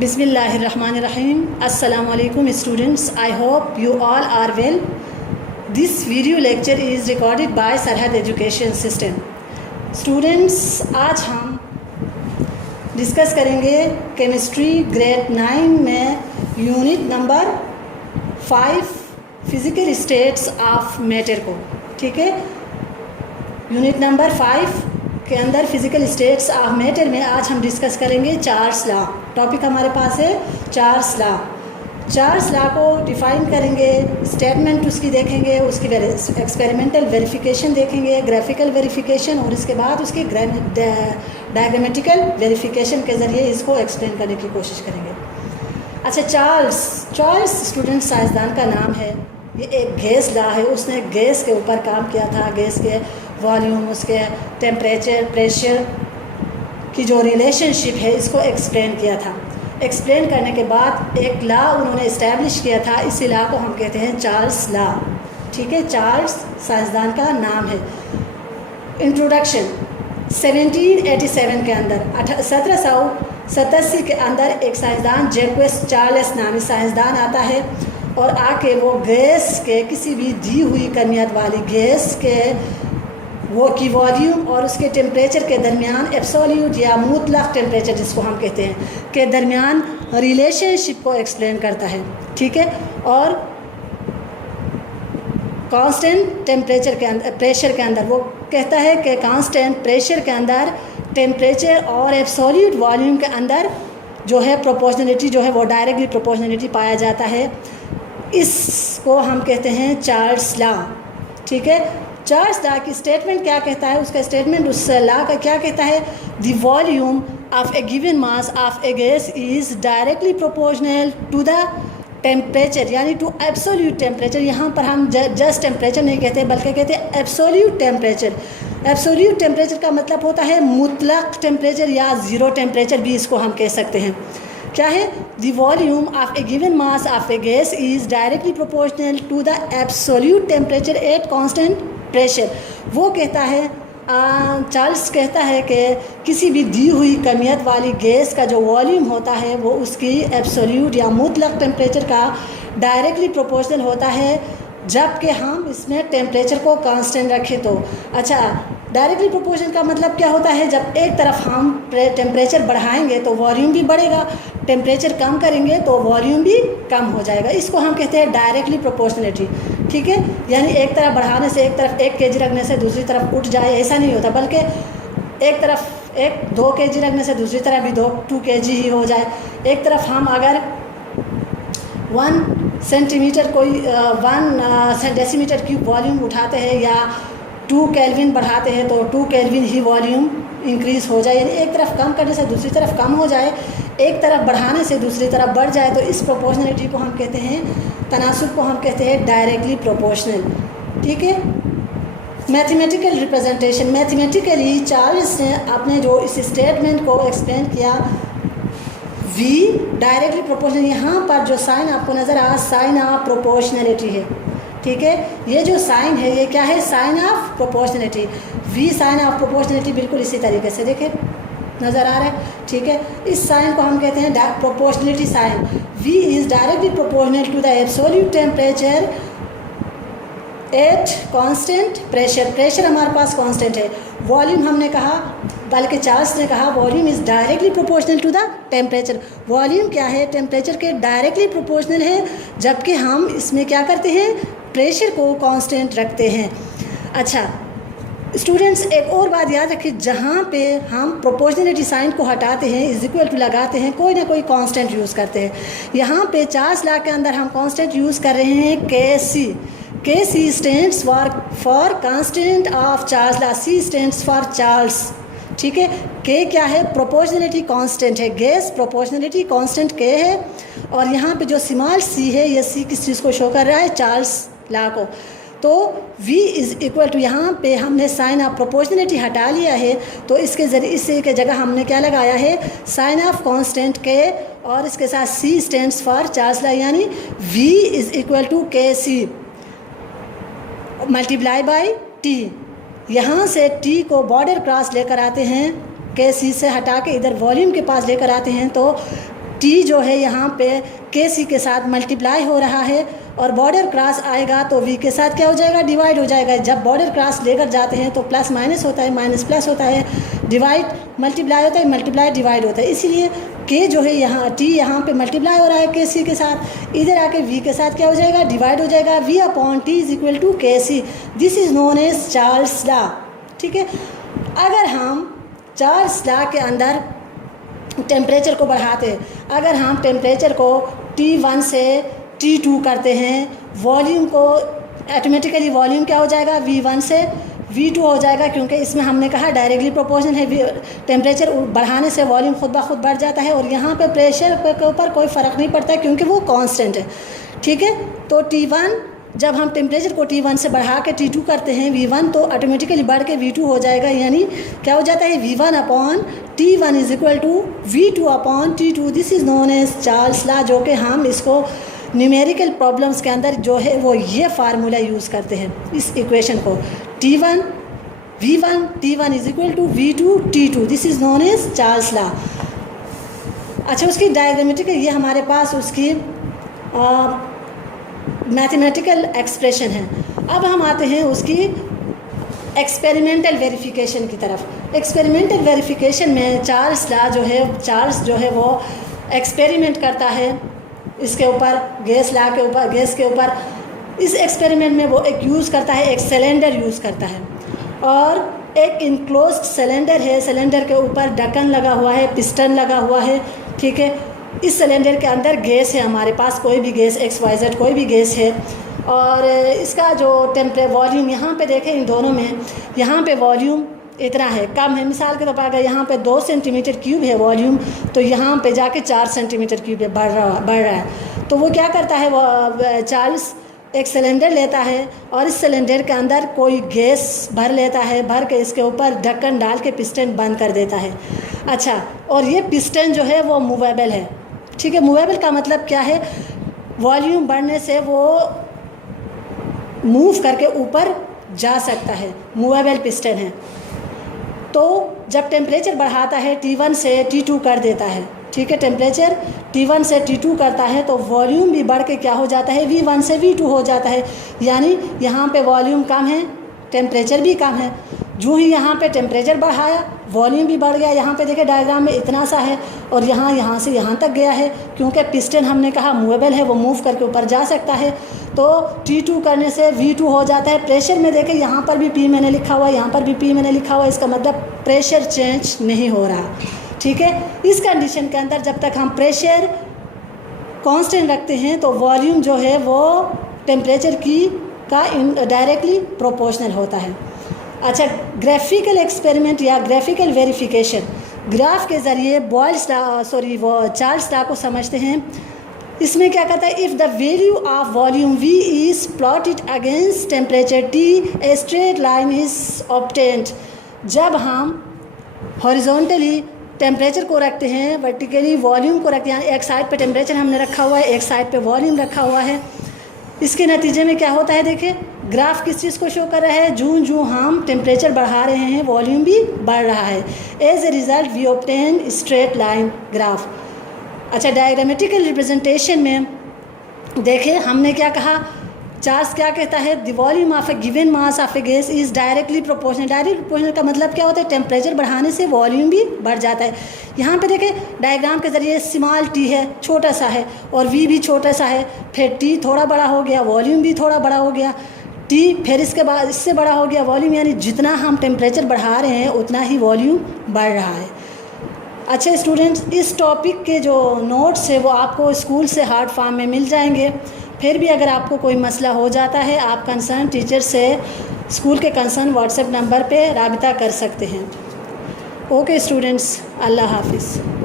Bismillahirrahmanirrahim. Assalamu alaikum students. I hope you all are well. This video lecture is recorded by Sarhad Education System. Students, आज हम discuss करेंगे chemistry grade 9 में unit number 5 physical states of matter को। ठीक है, unit number 5 के अंदर physical states of matter में आज हम डिस्कस करेंगे चार्ल्स लॉ। टॉपिक हमारे पास है चार्ल्स लॉ। चार्ल्स लॉ को डिफ़ाइन करेंगे, स्टेटमेंट उसकी देखेंगे, उसकी एक्सपेरिमेंटल वेरिफिकेशन देखेंगे, ग्राफिकल वेरिफिकेशन, और इसके बाद उसकी डायग्रामेटिकल वेरिफिकेशन के ज़रिए इसको एक्सप्लेन करने की कोशिश करेंगे। अच्छा, चार्ल्स स्टूडेंट साइंसदान का नाम है। ये एक गैस लॉ है, उसने गैस के ऊपर काम किया था। गैस के वॉल्यूम, उसके टेम्परेचर, प्रेशर की जो रिलेशनशिप है इसको एक्सप्लेन किया था। एक्सप्लेन करने के बाद एक लॉ उन्होंने इस्टेब्लिश किया था। इसी लॉ को हम कहते हैं चार्ल्स लॉ। ठीक है, चार्ल्स साइंसदान का नाम है। इंट्रोडक्शन 1787 के अंदर 1787 के अंदर एक साइंसदान जैक्वेस चार्ल्स नामी साइंसदान आता है और आके वो गैस के किसी भी दी हुई कमियत वाली गैस के वो की वॉल्यूम और उसके टेम्परेचर के दरमियान एब्सोल्यूट या मुतलक टेम्परेचर जिसको हम कहते हैं के दरमियान रिलेशनशिप को एक्सप्लेन करता है। ठीक है, और कांस्टेंट टेम्परेचर के अंदर, प्रेशर के अंदर वो कहता है कि कांस्टेंट प्रेशर के अंदर टेम्परेचर और एब्सोल्यूट वॉल्यूम के अंदर जो है प्रोपोर्शनलिटी जो है वो डायरेक्टली प्रोपोर्शनलिटी पाया जाता है। इसको हम कहते हैं चार्ल्स लॉ। ठीक है, चार्ल्स लॉ की स्टेटमेंट क्या कहता है, उसका स्टेटमेंट उस लॉ का क्या कहता है? The volume of a given mass of a gas is directly proportional to the temperature, यानी टू एब्सोल्यूट टेम्परेचर। यहाँ पर हम जस्ट टेम्परेचर नहीं कहते बल्कि कहते हैं एब्सोल्यूट टेम्परेचर। एब्सोल्यूट टेम्परेचर का मतलब होता है मुतलक टेम्परेचर या ज़ीरो टेम्परेचर भी इसको हम कह सकते हैं। क्या है? The volume of a given mass of a gas is directly proportional to the absolute temperature at constant pressure. वो कहता है, चार्ल्स कहता है कि किसी भी दी हुई कमियत वाली गैस का जो वॉल्यूम होता है वो उसकी एब्सोल्यूट या मुतलक टेम्परेचर का डायरेक्टली प्रोपोर्शनल होता है जबकि हम इसमें टेम्परेचर को कांस्टेंट रखें तो। अच्छा, डायरेक्टली प्रोपोर्शन का मतलब क्या होता है? जब एक तरफ हम टेम्परेचर बढ़ाएंगे तो वॉल्यूम भी बढ़ेगा, टेम्परेचर कम करेंगे तो वॉल्यूम भी कम हो जाएगा। इसको हम कहते हैं डायरेक्टली प्रोपोर्शनलिटी। ठीक है, यानी एक तरफ बढ़ाने से, एक तरफ 1 kg रखने से दूसरी तरफ उठ जाए, ऐसा नहीं होता, बल्कि एक तरफ 2 kg रखने से दूसरी तरफ भी 2 kg ही हो जाए। एक तरफ हम अगर 1 सेंटीमीटर कोई 1 डेसीमीटर क्यूब वॉल्यूम उठाते हैं या 2 केल्विन बढ़ाते हैं तो 2 केल्विन ही वॉल्यूम इंक्रीज़ हो जाए, यानी एक तरफ कम करने से दूसरी तरफ कम हो जाए, एक तरफ बढ़ाने से दूसरी तरफ बढ़ जाए, तो इस प्रोपोर्शनलिटी को हम कहते हैं, तनासुब को हम कहते हैं डायरेक्टली प्रोपोर्शनल। ठीक है, मैथमेटिकल रिप्रेजेंटेशन। मैथमेटिकली चार्ल्स ने अपने जो इस स्टेटमेंट को एक्सप्लेन किया, वी डायरेक्टली प्रोपोर्शनल, यहाँ पर जो साइन आपको नज़र आ, साइन ऑफ प्रोपोर्शनलिटी है। ठीक है, ये जो साइन है ये क्या है? Sign of proportionality. V sign of proportionality बिल्कुल इसी तरीके से देखें नज़र आ रहा है। ठीक है, इस साइन को हम कहते हैं proportionality sign. V is directly proportional to the absolute temperature at constant pressure. Pressure हमारे पास कांस्टेंट है, वॉल्यूम हमने कहा, बल्कि चार्ल्स ने कहा volume is directly proportional to the temperature. Volume क्या है? टेम्परेचर के डायरेक्टली प्रोपोर्शनल है, जबकि हम इसमें क्या करते हैं? प्रेशर को कांस्टेंट रखते हैं। अच्छा स्टूडेंट्स, एक और बात याद रखिए, जहाँ पे हम प्रोपोर्शनलिटी साइन को हटाते हैं, इज इक्वल टू लगाते हैं, कोई ना कोई कांस्टेंट यूज़ करते हैं। यहाँ पे चार्ल्स लॉ के अंदर हम कांस्टेंट यूज़ कर रहे हैं K C stands for constant of Charles law, C stands for Charles. ठीक है, के क्या है? प्रोपोर्शनलिटी कांस्टेंट है, गैस प्रोपोर्शनलिटी कांस्टेंट के है, और यहाँ पे जो स्मॉल सी है, ये सी किस चीज़ को शो कर रहा है? चार्ल्स लॉ को। तो v इज़ इक्वल टू, यहाँ पे हमने साइन ऑफ प्रोपोर्शनलिटी हटा लिया है, तो इसके ज़रिए इससे के जगह हमने क्या लगाया है? साइन ऑफ कांस्टेंट के, और इसके साथ c stands for Charles law, यानी v is equal to K C multiply by t। यहाँ से t को बॉर्डर क्रॉस लेकर आते हैं, के सी से हटा के इधर वॉल्यूम के पास लेकर आते हैं, तो टी जो है यहाँ पे के सी के साथ मल्टीप्लाई हो रहा है और बॉर्डर क्रॉस आएगा तो वी के साथ क्या हो जाएगा, डिवाइड हो जाएगा। जब बॉर्डर क्रॉस लेकर जाते हैं तो प्लस माइनस होता है, माइनस प्लस होता है, डिवाइड मल्टीप्लाई होता है, मल्टीप्लाई डिवाइड होता है। इसीलिए के जो है यहाँ टी यहाँ पे मल्टीप्लाई हो रहा है के सी के साथ, इधर आके वी के साथ क्या हो जाएगा, डिवाइड हो जाएगा। V upon T is equal to K C, this is known as Charles law. ठीक है, अगर हम चार्ल्स लॉ के अंदर टेम्परेचर को बढ़ाते हैं, अगर हम टेम्परेचर को T1 से T2 करते हैं, वॉल्यूम को ऑटोमेटिकली वॉल्यूम क्या हो जाएगा, V1 से V2 हो जाएगा, क्योंकि इसमें हमने कहा डायरेक्टली प्रोपोर्शनल है। टेम्परेचर बढ़ाने से वॉल्यूम खुद ब खुद बढ़ जाता है और यहाँ पे प्रेशर के ऊपर कोई फ़र्क नहीं पड़ता है क्योंकि वो कांस्टेंट है। ठीक है, तो T1 जब हम टेम्परेचर को T1 से बढ़ा के T2 करते हैं V1 तो ऑटोमेटिकली बढ़ के V2 हो जाएगा, यानी क्या हो जाता है, V1 upon T1 is equal to V2 upon T2। This is known as Charles law, जो कि हम इसको न्यूमेरिकल प्रॉब्लम्स के अंदर जो है वो ये फार्मूला यूज़ करते हैं, इस इक्वेशन को T1 V1 T1 is equal to V2 T2। This is known as Charles law. अच्छा, उसकी डायग्रामेटिकल ये हमारे पास उसकी मैथमेटिकल एक्सप्रेशन है। अब हम आते हैं उसकी एक्सपेरिमेंटल वेरिफिकेशन की तरफ। एक्सपेरिमेंटल वेरिफिकेशन में चार्ल्स जो है वो एक्सपेरिमेंट करता है इसके ऊपर, गैस के ऊपर। इस एक्सपेरिमेंट में वो एक यूज़ करता है, एक सिलेंडर यूज़ करता है और एक इनक्लोज्ड सिलेंडर है। सिलेंडर के ऊपर ढक्कन लगा हुआ है, पिस्टन लगा हुआ है। ठीक है, इस सिलेंडर के अंदर गैस है, हमारे पास कोई भी गैस XYZ कोई भी गैस है और इसका जो वॉल्यूम यहाँ पे देखें, इन दोनों में यहाँ पे वॉल्यूम इतना है, कम है। मिसाल के तौर पर अगर यहाँ पे 2 सेंटीमीटर क्यूब है वॉल्यूम, तो यहाँ पे जाके 4 सेंटीमीटर क्यूब है, बढ़ रहा है। तो वो क्या करता है, वो चार्ल्स एक सिलेंडर लेता है और इस सिलेंडर के अंदर कोई गैस भर लेता है, भर के इसके ऊपर ढक्कन डाल के पिस्टन बंद कर देता है। अच्छा, और ये पिस्टन जो है वो मूवेबल है। ठीक है, मूवेबल का मतलब क्या है, वॉल्यूम बढ़ने से वो मूव करके ऊपर जा सकता है, मूवेबल पिस्टन है। तो जब टेम्परेचर बढ़ाता है T1 से T2 कर देता है। ठीक है, टेम्परेचर T1 से T2 करता है तो वॉल्यूम भी बढ़ के क्या हो जाता है, V1 से V2 हो जाता है। यानी यहाँ पे वॉल्यूम कम है, टेम्परेचर भी कम है। जो ही यहाँ पे टेम्परेचर बढ़ाया, वॉल्यूम भी बढ़ गया। यहाँ पे देखिए डायग्राम में इतना सा है और यहाँ से यहाँ तक गया है, क्योंकि पिस्टन हमने कहा मूवेबल है, वो मूव करके ऊपर जा सकता है। तो T2 करने से V2 हो जाता है। प्रेशर में देखें, यहाँ पर भी P मैंने लिखा हुआ है, यहाँ पर भी P मैंने लिखा हुआ है, इसका मतलब प्रेशर चेंज नहीं हो रहा। ठीक है, इस कंडीशन के अंदर जब तक हम प्रेशर कांस्टेंट रखते हैं तो वॉल्यूम जो है वो टेम्परेचर का डायरेक्टली प्रोपोर्शनल होता है। अच्छा, ग्राफिकल एक्सपेरिमेंट या ग्राफिकल वेरिफिकेशन, ग्राफ के ज़रिए चार्ल्स लॉ को समझते हैं। इसमें क्या कहता है, if the value of volume V is plotted against temperature T, a straight line is obtained. जब हम हॉरिजॉन्टली टेम्परेचर को रखते हैं, वर्टिकली वॉल्यूम को रखते हैं, यानी एक साइड पे टेम्परेचर हमने रखा हुआ है, एक साइड पे वॉल्यूम रखा हुआ है। इसके नतीजे में क्या होता है, देखिए ग्राफ किस चीज़ को शो कर रहा है, जूं हम टेम्परेचर बढ़ा रहे हैं वॉल्यूम भी बढ़ रहा है। As a result we obtain straight line graph. अच्छा, डायग्रामेटिकल रिप्रेजेंटेशन में देखिए हमने क्या कहा, चार्ल्स क्या कहता है, the volume of a given mass of a gas is directly proportional. Direct proportional का मतलब क्या होता है, टेम्परेचर बढ़ाने से वॉल्यूम भी बढ़ जाता है। यहाँ पे देखें डायग्राम के ज़रिए स्मॉल T है, छोटा सा है, और V भी छोटा सा है, फिर T थोड़ा बड़ा हो गया, वॉल्यूम भी थोड़ा बड़ा हो गया, T फिर इसके बाद इससे बड़ा हो गया वॉल्यूम। यानी जितना हम टेम्परेचर बढ़ा रहे हैं उतना ही वॉल्यूम बढ़ रहा है। अच्छा स्टूडेंट्स, इस टॉपिक के जो नोट्स है वो आपको स्कूल से हार्ड फॉर्म में मिल जाएंगे। फिर भी अगर आपको कोई मसला हो जाता है, आप कंसर्न टीचर से स्कूल के कंसर्न व्हाट्सएप नंबर पे राबिता कर सकते हैं। ओके स्टूडेंट्स, अल्लाह हाफिज़।